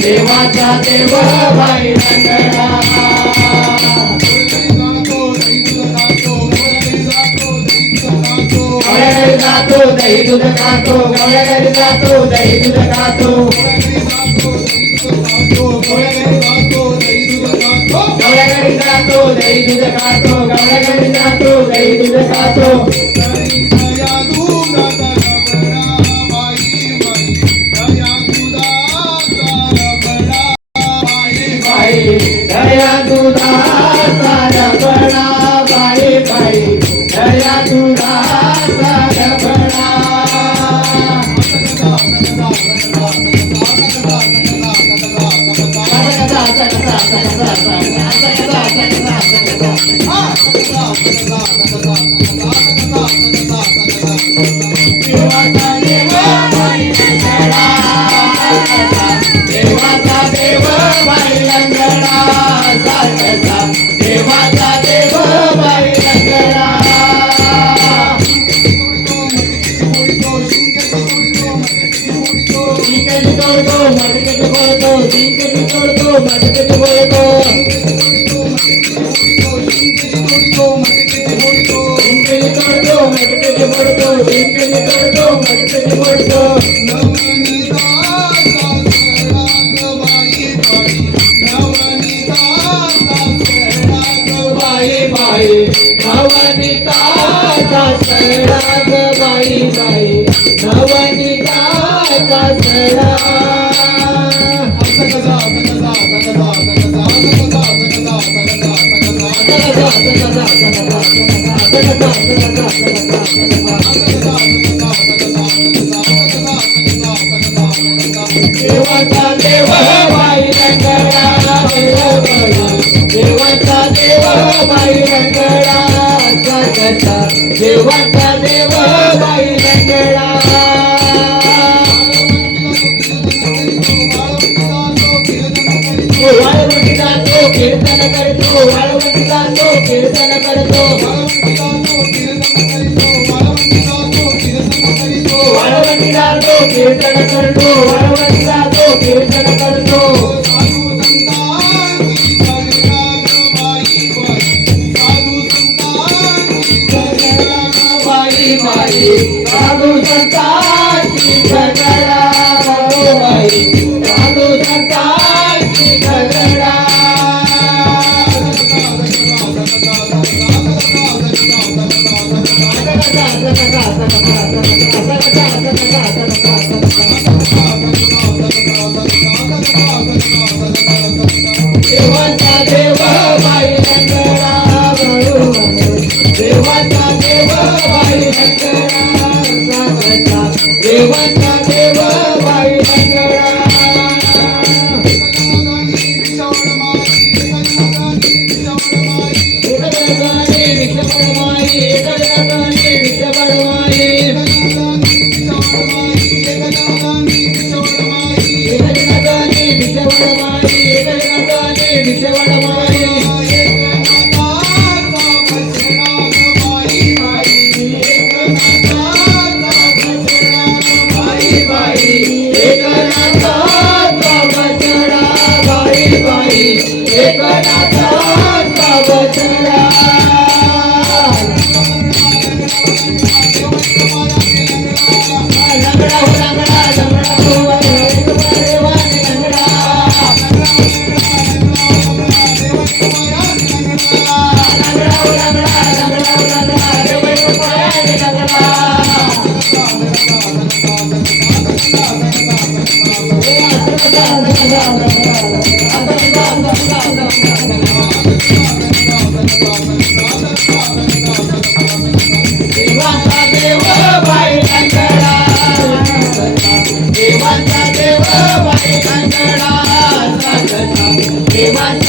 देवाचा देव बाई रंगडा जातो दही दूध खातो गवळ्या घरी जातो दही दूध खातो गवळ्या घरी जातो दही दूध खातो गवळ्या घरी जातो दही दूध खातो दया दुधाचा रबडा बाई बाई दया दुधाचा रबडा देवाचा देव बाई रंगडा देवाचा देव बाई रंगडा सिंकटी तोडतो मटकटी बोलतो सिंकटी तोडतो मटकटी बोलतो सिंकटी तोडतो मटकटी बोलतो सिंकटी तोडतो मटकटी बोलतो नवनीताचा सडाग बाई बाई नवनीताचा सडा देवाचा देव बाई रंगडा देवाचा देव बाई रंगडा देवाचा देव बाई रंगडा वाळवंटी जातो कीर्तन करतो वाळवंटी जातो कीर्तन करतो वाळवंटी जातो कीर्तन करतो वाळवंटी जातो कीर्तन करतो बाई साधू संतांची गजडा बाई साधू संतांची गजडा देवाचा देव बाई रंगडा देवाचा देव बाई रंगडा देवाचा देव बाई रंगडा माता